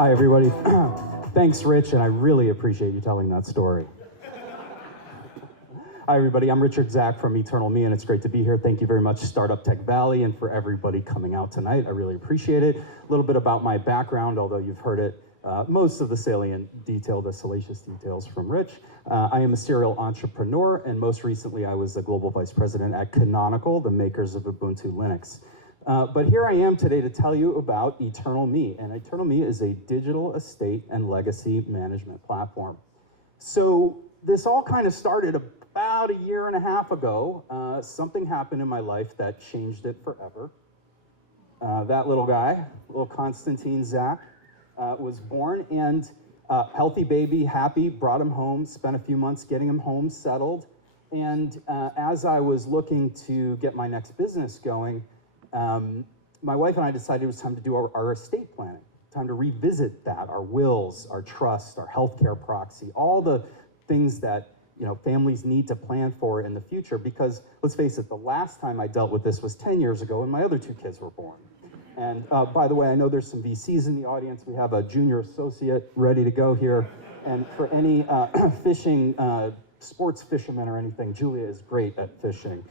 Hi, everybody. Thanks, Rich, and I really appreciate you telling that story. Hi, everybody. I'm Richard Zack from Eternal Me, and it's great to be here. Thank you very much, Startup Tech Valley, and for everybody coming out tonight. I really appreciate it. A little bit about my background, although you've heard it, most of the salient detail, the salacious details from Rich. I am a serial entrepreneur, and most recently I was the global vice president at Canonical, the makers of Ubuntu Linux. But here I am today to tell you about Eternal Me, and Eternal Me is a digital estate and legacy management platform. So this all kind of started about a year and a half ago. Something happened in my life that changed it forever. That little guy, little Konstantin Zack, was born, and healthy baby, happy, brought him home, spent a few months getting him home settled. And as I was looking to get my next business going, my wife and I decided it was time to do our estate planning, time to revisit that, our wills, our trust, our healthcare proxy, all the things that families need to plan for in the future, because let's face it, the last time I dealt with this was 10 years ago when my other two kids were born. And by the way, I know there's some VCs in the audience. We have a junior associate ready to go here. And for any fishing, sports fishermen or anything, Julia is great at fishing.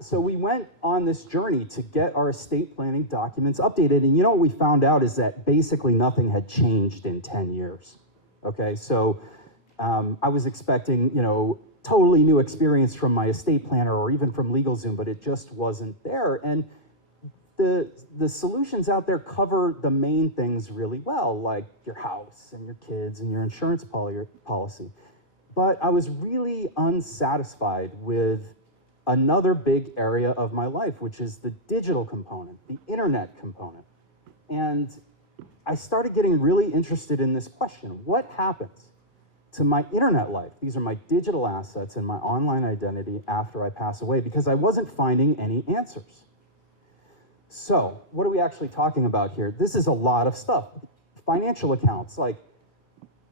So we went on this journey to get our estate planning documents updated. And what we found out is that basically nothing had changed in 10 years. Okay, so I was expecting, totally new experience from my estate planner or even from LegalZoom, but it just wasn't there. And the solutions out there cover the main things really well, like your house and your kids and your insurance policy. But I was really unsatisfied with another big area of my life, which is the digital component, the internet component. And I started getting really interested in this question: what happens to my internet life? These are my digital assets and my online identity after I pass away, because I wasn't finding any answers. So what are we actually talking about here? This is a lot of stuff. Financial accounts, like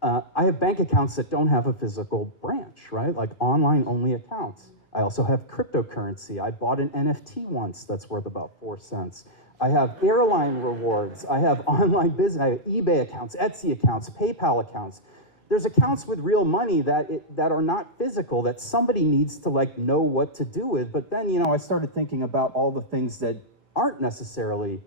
I have bank accounts that don't have a physical branch, right? Like online only accounts. I also have cryptocurrency. I bought an NFT once that's worth about 4 cents. I have airline rewards. I have online business. I have eBay accounts, Etsy accounts, PayPal accounts. There's accounts with real money that are not physical, that somebody needs to know what to do with. But then, I started thinking about all the things that aren't necessarily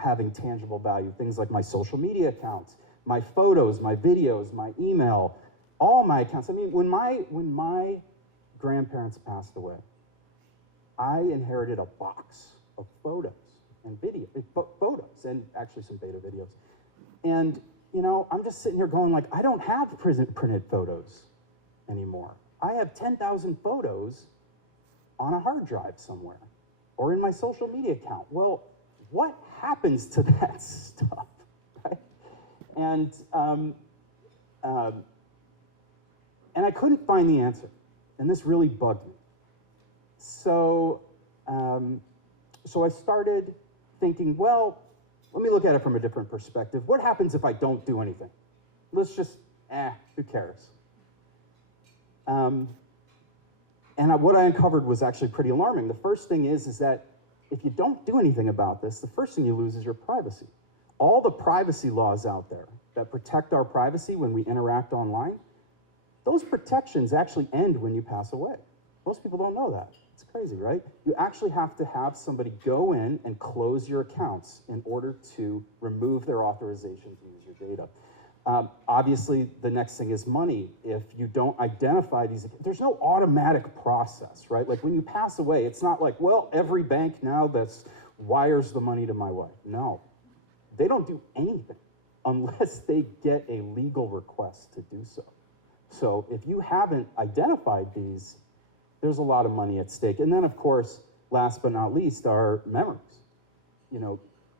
having tangible value. Things like my social media accounts, my photos, my videos, my email, all my accounts. I mean, when my grandparents passed away, I inherited a box of photos and photos and actually some beta videos. And I'm just sitting here going I don't have printed photos anymore. I have 10,000 photos on a hard drive somewhere or in my social media account. Well, what happens to that stuff, right? And I couldn't find the answer, and this really bugged me. So I started thinking, well, let me look at it from a different perspective. What happens if I don't do anything? Let's just, who cares? What I uncovered was actually pretty alarming. The first thing is that if you don't do anything about this, the first thing you lose is your privacy. All the privacy laws out there that protect our privacy when we interact online, those protections actually end when you pass away. Most people don't know that. It's crazy, right? You actually have to have somebody go in and close your accounts in order to remove their authorization to use your data. Obviously, the next thing is money. If you don't identify these, there's no automatic process, right? Like when you pass away, it's not like, well, every bank now wires the money to my wife. No, they don't do anything unless they get a legal request to do so. So if you haven't identified these, there's a lot of money at stake. And then, of course, last but not least, are memories.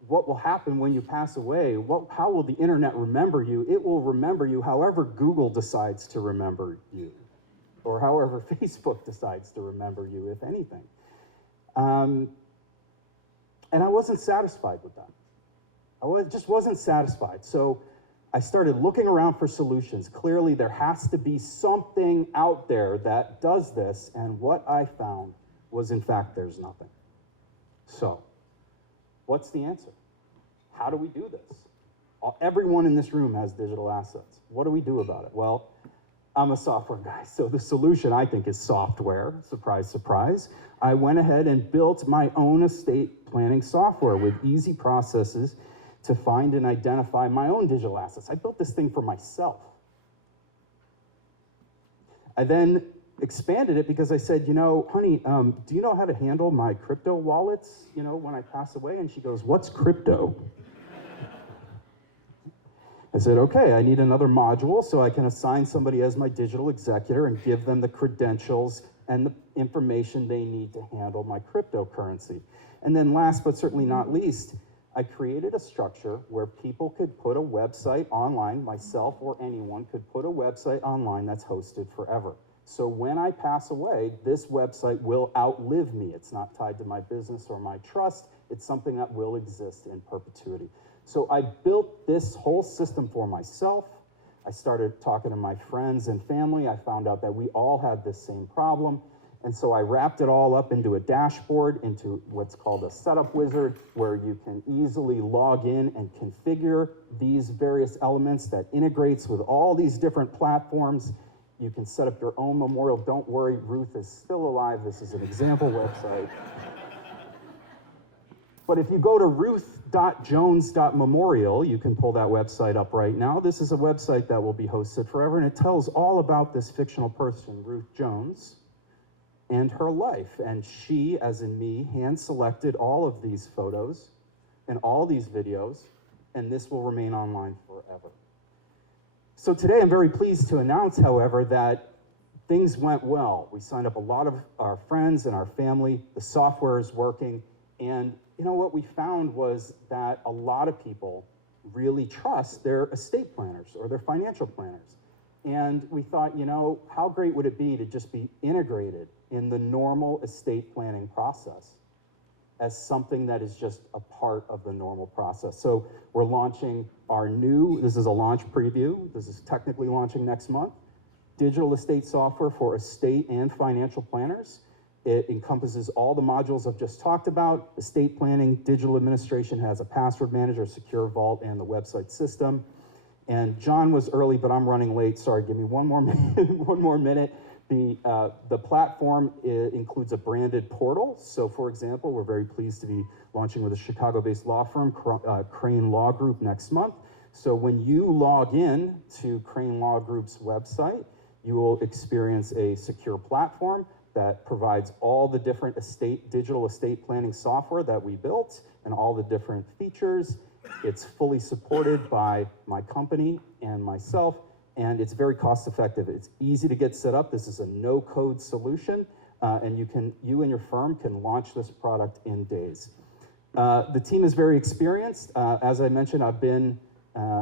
What will happen when you pass away? How will the internet remember you? It will remember you however Google decides to remember you, or however Facebook decides to remember you, if anything. And I wasn't satisfied with that. Just wasn't satisfied. So I started looking around for solutions. Clearly, there has to be something out there that does this, and what I found was, in fact, there's nothing. So, what's the answer? how do we do this? Everyone in this room has digital assets. What do we do about it? Well, I'm a software guy, so the solution, I think, is software. Surprise, surprise. I went ahead and built my own estate planning software with easy processes to find and identify my own digital assets. I built this thing for myself. I then expanded it because I said, you know, honey, do you know how to handle my crypto wallets, you know, when I pass away? And she goes, what's crypto? I said, okay, I need another module so I can assign somebody as my digital executor and give them the credentials and the information they need to handle my cryptocurrency. And then last but certainly not least, I created a structure where people could put a website online, myself or anyone could put a website online that's hosted forever. So when I pass away, this website will outlive me. It's not tied to my business or my trust. It's something that will exist in perpetuity. So I built this whole system for myself. I started talking to my friends and family. I found out that we all had this same problem. And so I wrapped it all up into a dashboard, into what's called a setup wizard, where you can easily log in and configure these various elements that integrates with all these different platforms. You can set up your own memorial. Don't worry, Ruth is still alive. This is an example website. But if you go to ruth.jones.memorial, you can pull that website up right now. This is a website that will be hosted forever, and it tells all about this fictional person, Ruth Jones, and her life. And she, as in me, hand-selected all of these photos and all these videos, and this will remain online forever. So today I'm very pleased to announce, however, that things went well. We signed up a lot of our friends and our family. The software is working, and you know what we found was that a lot of people really trust their estate planners or their financial planners. And we thought, you know, how great would it be to just be integrated in the normal estate planning process as something that is just a part of the normal process. So we're launching our new, this is a launch preview, this is technically launching next month, digital estate software for estate and financial planners. It encompasses all the modules I've just talked about. Estate planning, digital administration has a password manager, secure vault, and the website system. And John was early, but I'm running late. Sorry, give me one more minute. One more minute. The platform includes a branded portal. So for example, we're very pleased to be launching with a Chicago-based law firm, Crane Law Group, next month. So when you log in to Crane Law Group's website, you will experience a secure platform that provides all the different digital estate planning software that we built and all the different features. It's fully supported by my company and myself, and it's very cost effective. It's easy to get set up. This is a no-code solution, and you and your firm can launch this product in days. The team is very experienced. As I mentioned, I've been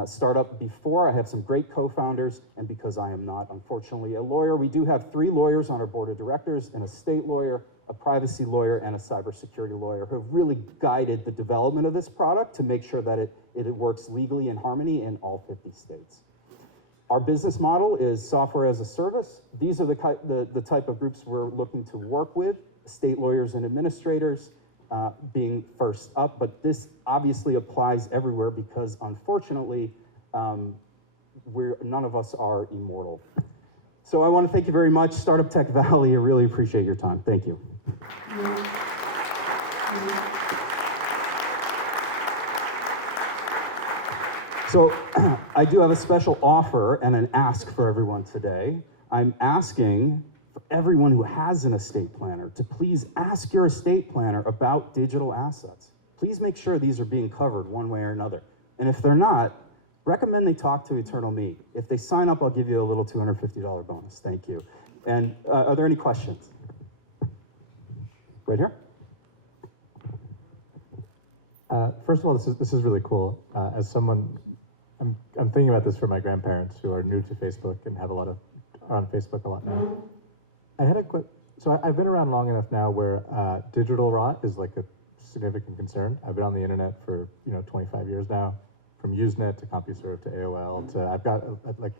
startup before. I have some great co-founders, and because I am not, unfortunately, a lawyer, we do have 3 lawyers on our board of directors, an estate lawyer, a privacy lawyer, and a cybersecurity lawyer who have really guided the development of this product to make sure that it works legally in harmony in all 50 states. Our business model is software as a service. These are the type of groups we're looking to work with, estate lawyers and administrators, being first up, but this obviously applies everywhere because unfortunately, none of us are immortal. So I want to thank you very much, Startup Tech Valley. I really appreciate your time. Thank you. So I do have a special offer and an ask for everyone today. I'm asking for everyone who has an estate planner to please ask your estate planner about digital assets. Please make sure these are being covered one way or another. And if they're not, recommend they talk to Eternal Me. If they sign up, I'll give you a little $250 bonus. Thank you. And are there any questions? Right here. First of all, this is really cool. As someone, I'm thinking about this for my grandparents who are new to Facebook and are on Facebook a lot now. So I've been around long enough now where digital rot is like a significant concern. I've been on the internet for 25 years now, from Usenet to CompuServe to AOL to I've got like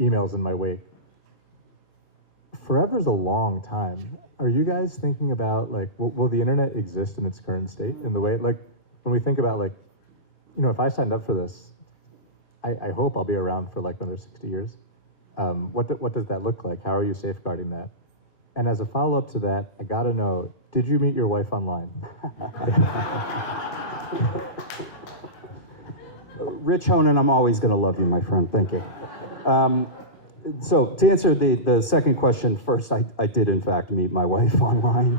emails in my wake. Forever's a long time. Are you guys thinking about like will the internet exist in its current state in the way like when we think about like you know, if I signed up for this, I hope I'll be around for like another 60 years. What does that look like? How are you safeguarding that? And as a follow-up to that, I gotta know, did you meet your wife online? Rich Honan, I'm always going to love you, my friend. Thank you. So to answer the second question first, I did in fact meet my wife online.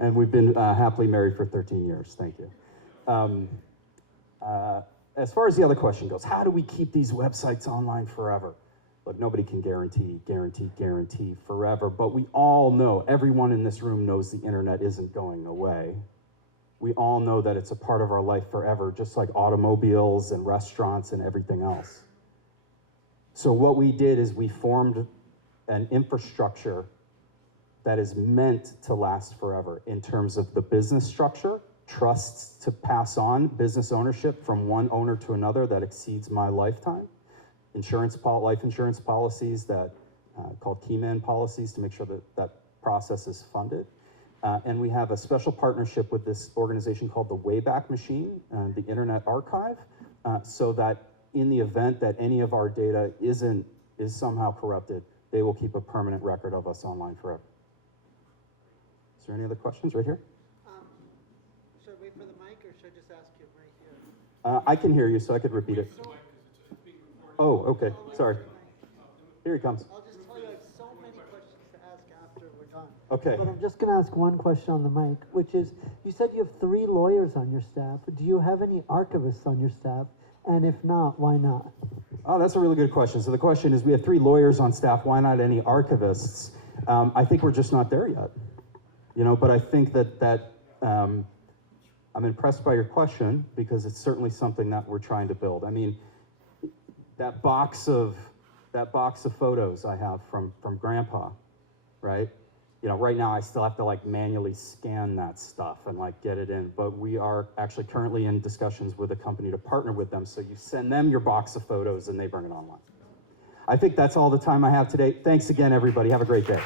And we've been happily married for 13 years. Thank you. As far as the other question goes, how do we keep these websites online forever? Look, nobody can guarantee forever, but we all know, everyone in this room knows the internet isn't going away. We all know that it's a part of our life forever, just like automobiles and restaurants and everything else. So what we did is we formed an infrastructure that is meant to last forever in terms of the business structure, trusts to pass on business ownership from one owner to another that exceeds my lifetime, life insurance policies that called Keyman policies to make sure that that process is funded. And we have a special partnership with this organization called the Wayback Machine, the Internet Archive, so that in the event that any of our data is somehow corrupted, they will keep a permanent record of us online forever. Is there any other questions right here? Should I wait for the mic or should I just ask you right here? I can hear you, so I could repeat it. Oh, okay, sorry. Here he comes. I'll just tell you, I have so many questions to ask after we're done. Okay. But I'm just gonna ask one question on the mic, which is, you said you have 3 lawyers on your staff. Do you have any archivists on your staff? And if not, why not? Oh, that's a really good question. So the question is, we have 3 lawyers on staff, why not any archivists? I think we're just not there yet. You know, but I think that I'm impressed by your question because it's certainly something that we're trying to build. I mean, that box of photos I have from Grandpa, right? You know, right now I still have to like manually scan that stuff and like get it in, but we are actually currently in discussions with a company to partner with them. So you send them your box of photos and they bring it online. I think that's all the time I have today. Thanks again, everybody. Have a great day.